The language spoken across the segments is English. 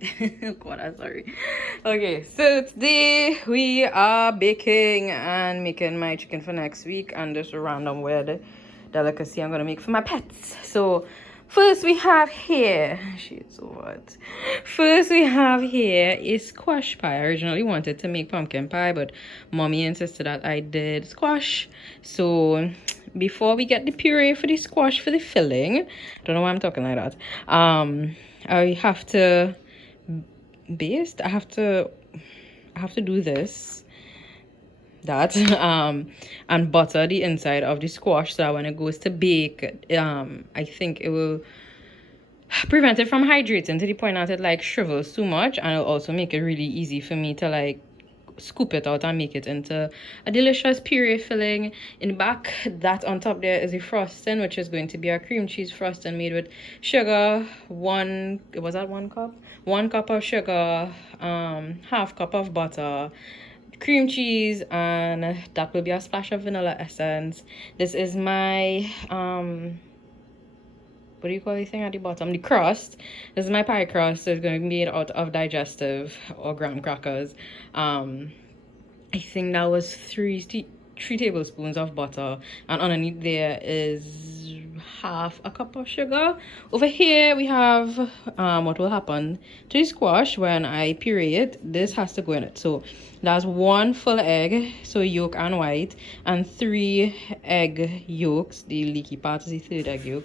God, I'm sorry. Okay, so today we are baking and making my chicken for next week, and this random weird delicacy I'm gonna make for my pets. So first we have here, she's so hot. First we have here is squash pie. I originally wanted to make pumpkin pie, but mommy insisted that I did squash. So before we get the puree for the squash for the filling, don't know why I'm talking like that. I have to based I have to do this that and butter the inside of the squash so that when it goes to bake, I think it will prevent it from hydrating to the point that it like shrivels too much, and it'll also make it really easy for me to like scoop it out and make it into a delicious puree filling. In the back, that on top there is a frosting, which is going to be a cream cheese frosting made with sugar. Was that 1 cup? 1 cup of sugar, half cup of butter, cream cheese, and that will be a splash of vanilla essence. This is my what do you call the thing at the bottom? The crust. This is my pie crust. So it's going to be made out of digestive or graham crackers. I think that was three tablespoons of butter, and underneath there is half a cup of sugar. Over here we have what will happen to the squash when I puree it. This has to go in it. So that's 1 full egg, so yolk and white, and 3 egg yolks. The leaky part is the 3rd egg yolk.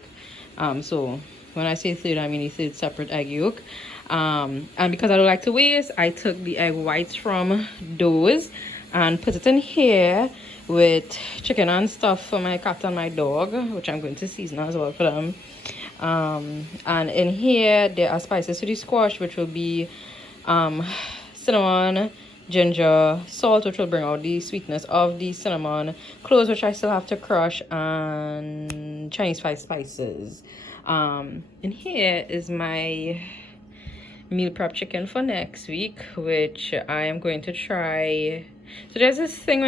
So when I say 3rd, I mean the 3rd separate egg yolk. And because I don't like to waste, I took the egg whites from those and put it in here with chicken and stuff for my cat and my dog, which I'm going to season as well for them. And in here there are spices to the squash, which will be cinnamon, ginger, salt, which will bring out the sweetness of the cinnamon, cloves, which I still have to crush, and Chinese spices. In here is my meal prep chicken for next week, which I am going to try. So there's this thing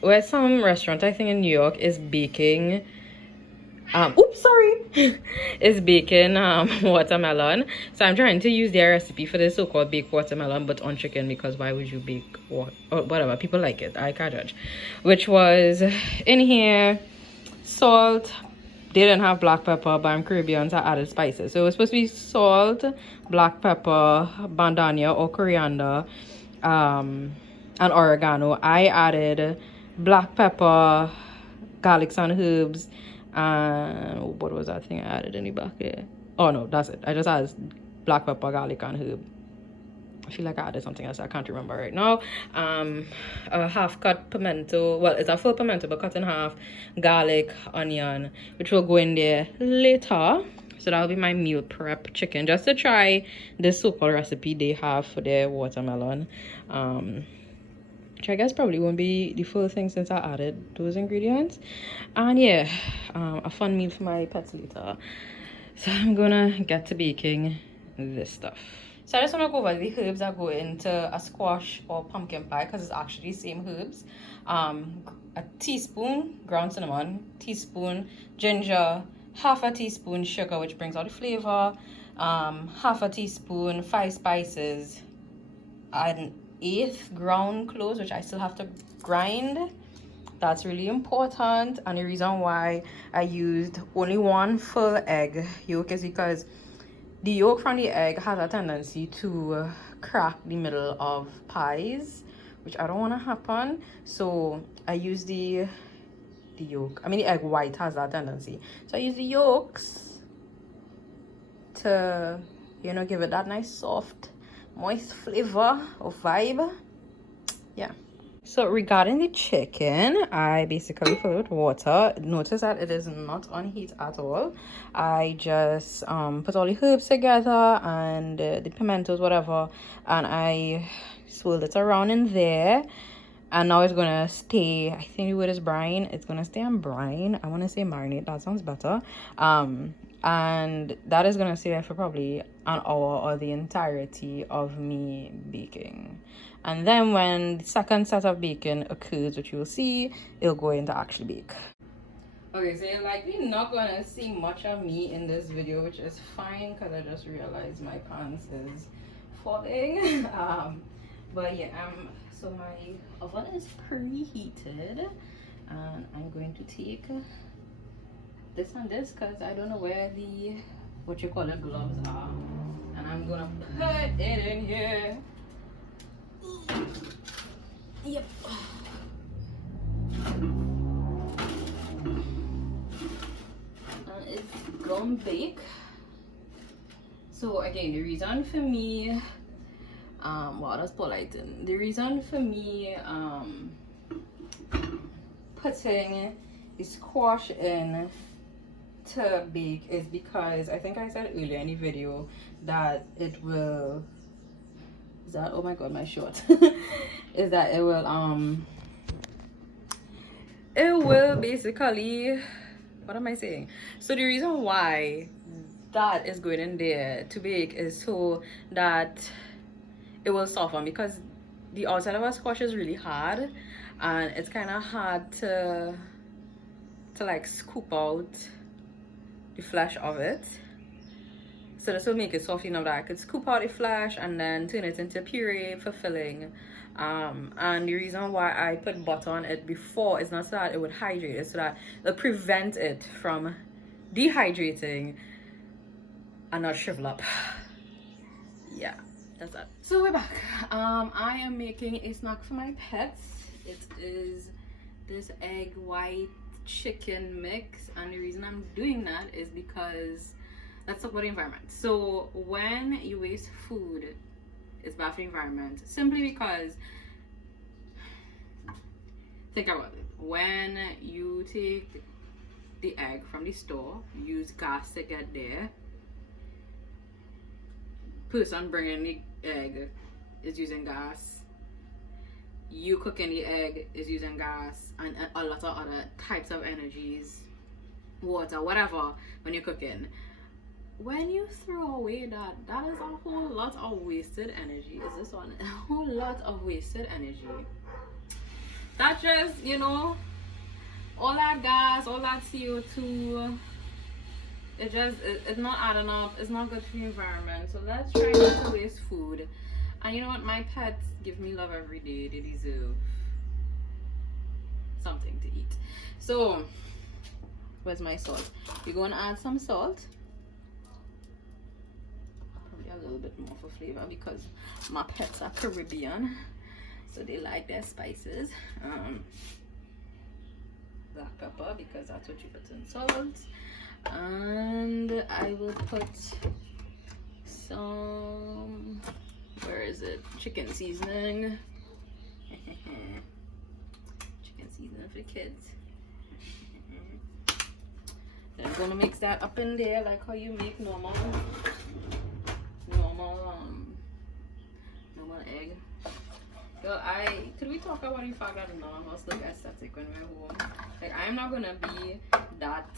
where some restaurant, I think in New York, is baking oops, sorry, is baking watermelon. So I'm trying to use their recipe for this so-called baked watermelon, but on chicken, because why would you bake what or whatever, people like it, I can't judge. Which was in here, salt. They didn't have black pepper, but I'm Caribbean, so I added spices. So it was supposed to be salt, black pepper, bandania or coriander, and oregano. I added black pepper, garlics and herbs, and what was that thing I added in the back here? Oh no, that's it. I just added black pepper, garlic, and herb. I feel like I added something else I can't remember right now. A half cut pimento, well, it's a full pimento but cut in half, garlic, onion, which will go in there later. So that'll be my meal prep chicken, just to try this so-called recipe they have for their watermelon. Which I guess probably won't be the full thing since I added those ingredients. And yeah, a fun meal for my pets later. So I'm gonna get to baking this stuff. So I just want to go over the herbs that go into a squash or pumpkin pie, because it's actually the same herbs. A teaspoon ground cinnamon, teaspoon ginger, half a teaspoon sugar, which brings out the flavor, half a teaspoon 5 spices, an 1/8 ground cloves, which I still have to grind. That's really important. And the reason why I used only 1 full egg yolk is because the yolk from the egg has a tendency to crack the middle of pies, which I don't want to happen. So I use the yolk. I mean, the egg white has that tendency. So I use the yolks to, you know, give it that nice soft, moist flavor or vibe. Yeah. So regarding the chicken, I basically fill it with water. Notice that it is not on heat at all. I just put all the herbs together and the pimentos, whatever, and I swirled it around in there. And now it's gonna stay, I think the word is brine. It's gonna stay on brine. I want to say marinate, that sounds better. And that is gonna stay there for probably an hour or the entirety of me baking. And then when the second set of baking occurs, which you will see, it'll go into actually bake. Okay, so you're likely not gonna see much of me in this video, which is fine, because I just realized my pants is falling. But yeah, so my oven is preheated, and I'm going to take this and this because I don't know where the what you call it gloves are, and I'm gonna put it in here. Yep. And it's gonna bake. So again, the reason for me wow, that's polite. The reason for me putting the squash in to bake is because I think I said earlier in the video that it will oh my god, my short is that it will basically, what am I saying? So the reason why that is going in there to bake is so that it will soften, because the outside of a squash is really hard and it's kind of hard to like scoop out the flesh of it. So this will make it soft enough that I could scoop out the flesh and then turn it into puree for filling. And the reason why I put butter on it before is not so that it would hydrate, it's so that it'll prevent it from dehydrating and not shrivel up. Yeah, that's that. So we're back. I am making a snack for my pets. It is this egg white chicken mix, and the reason I'm doing that is because let's talk about the environment. So when you waste food, it's bad for the environment, simply because, think about it, when you take the egg from the store, use gas to get there, person bringing the egg is using gas, you cooking the egg is using gas, and a lot of other types of energies, water, whatever, when you're cooking. When you throw away that is a whole lot of wasted energy. Is this one? A whole lot of wasted energy. That just, you know, all that gas, all that CO2, it's not adding up. It's not good for the environment. So let's try not to waste food. And you know what? My pets give me love every day. They deserve something to eat. So, where's my salt? We're going to add some salt. Probably a little bit more for flavor because my pets are Caribbean. So they like their spices. Black pepper, because that's what you put in salt. And I will put some, where is it? Chicken seasoning. Chicken seasoning for the kids. Then I'm gonna mix that up in there like how you make normal egg. So could we talk about the fact that none of us look aesthetic when we're home? Like, I'm not gonna be that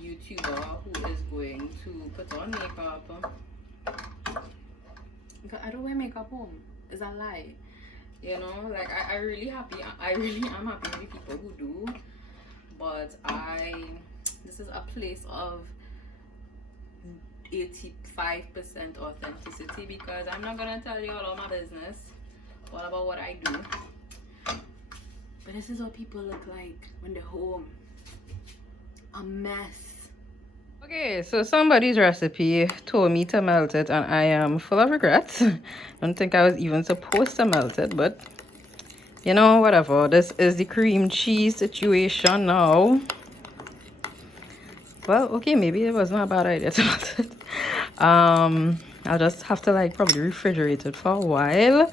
YouTuber who is going to put on makeup. Because I don't wear makeup home. It's a lie. You know, like I really am happy with the people who do. But this is a place of 85% authenticity, because I'm not gonna tell you all my business, all about what I do. But this is what people look like when they're home. A mess. Okay, so somebody's recipe told me to melt it, and I am full of regrets. Don't think I was even supposed to melt it, but you know, whatever. This is the cream cheese situation now. Well, okay, maybe it was not a bad idea to melt it. I'll just have to like probably refrigerate it for a while.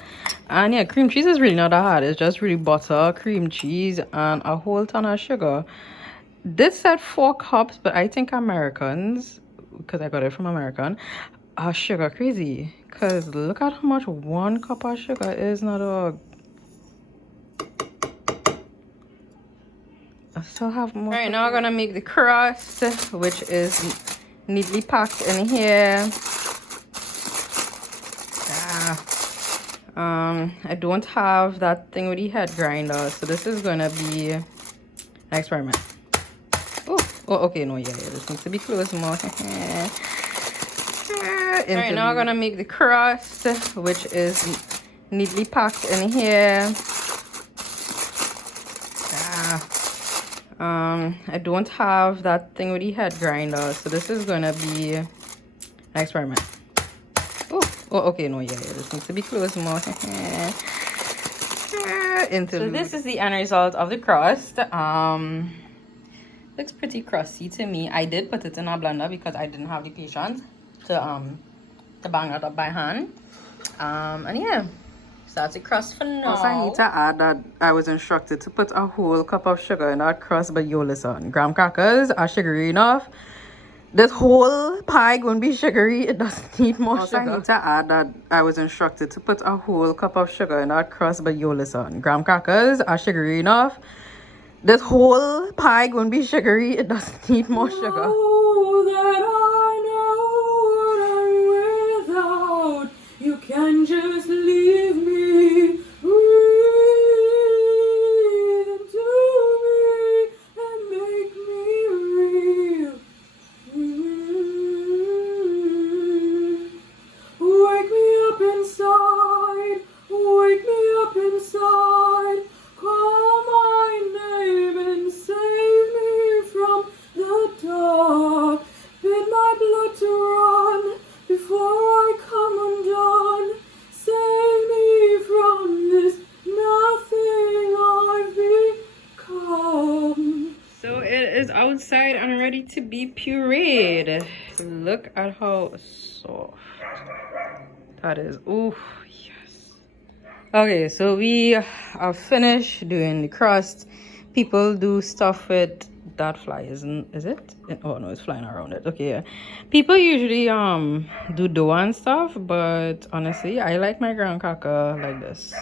And yeah, cream cheese is really not that hard. It's just really butter, cream cheese, and a whole ton of sugar. This said 4 cups, but I think Americans, because I got it from American, are sugar crazy. Because look at how much 1 cup of sugar is, not a... I still have more. Alright, now we're gonna make the crust, which is neatly packed in here. I don't have that thing with the head grinder, so this is gonna be an experiment. Oh, okay, no, yeah, this needs to be close more. Right now, I'm gonna make the crust, which is neatly packed in here. I don't have that thing with the head grinder, so this is gonna be an experiment. Oh, okay, no, yeah, this needs to be closed more. So this is the end result of the crust. Looks pretty crusty to me. I did put it in a blender because I didn't have the patience to bang it up by hand. And yeah, so that's the crust for now. Also, I need to add that I was instructed to put a whole cup of sugar in that crust, but yo, listen, graham crackers are sugary enough. This whole pie gonna be sugary. It doesn't need more sugar. I need to add that I was instructed to put a whole cup of sugar in that crust, but yo, listen, graham crackers are sugary enough. This whole pie gonna be sugary. It doesn't need more sugar. Know that I know what I'm without. You can just leave me. Breathe into me and make me real. Wake me up inside. Wake me up inside. Call my name and save me from the dark. Bid my blood to run before I come undone. Save me from this nothing I've become. So it is outside and ready to be pureed. Look at how soft that is. Ooh, yes. Okay, so we are finished doing the crust. People do stuff with that fly, is it? Oh no, it's flying around it. Okay, yeah. People usually do dough and stuff, but honestly, I like my graham cracker like this.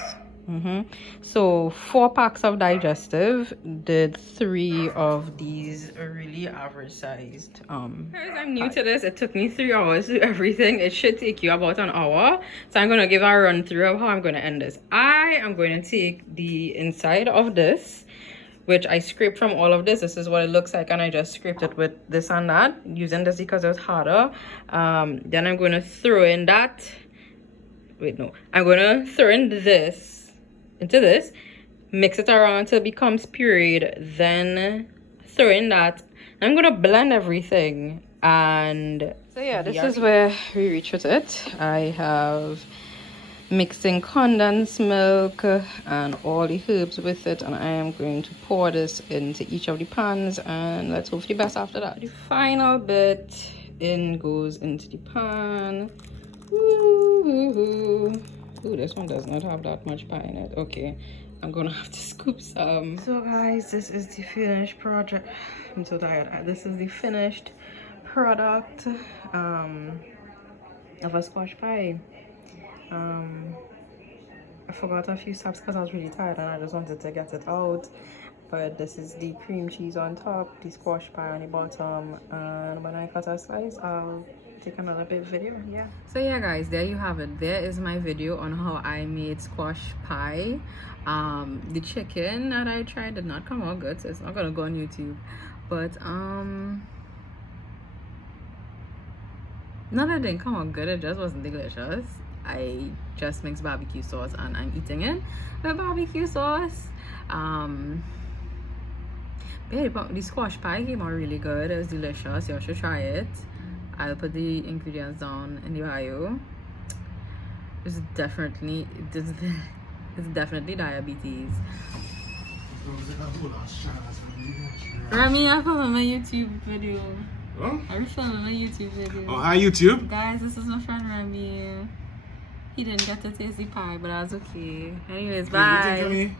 So 4 packs of digestive, did 3 of these really average sized Guys, I'm new to this. It took me 3 hours to do everything. It should take you about an hour, so I'm gonna give a run through of how I'm gonna end this. I am going to take the inside of this, which I scraped from all of this. This is what it looks like, and I just scraped it with this and that, using this because it was harder. Then I'm going to throw in that, I'm going to throw in this into this, mix it around until it becomes pureed, then throw in that. I'm going to blend everything, and so yeah, this is where we reach with it. I have mixing condensed milk and all the herbs with it, and I am going to pour this into each of the pans, and let's hope for the best after that. The final bit goes into the pan. Ooh, this one does not have that much pie in it. Okay, I'm gonna have to scoop some. So guys, this is the finished project. I'm so tired. This is the finished product of a squash pie. I forgot a few steps because I was really tired and I just wanted to get it out. But this is the cream cheese on top, the squash pie on the bottom, and when I cut a slice, I'll take another bit video. Yeah. So yeah guys, there you have it. There is my video on how I made squash pie. The chicken that I tried did not come out good, so it's not gonna go on YouTube. But none of it didn't come out good, it just wasn't delicious. I just mixed barbecue sauce and I'm eating it with barbecue sauce. The squash pie came out really good. It was delicious. You should try it. I'll put the ingredients down in the bio. It's definitely diabetes. Remy, I filmed my YouTube video. Oh? I filmed my YouTube video. Oh, hi YouTube. Guys, this is my friend Remy. He didn't get to taste the pie, but I was okay. Anyways, bye.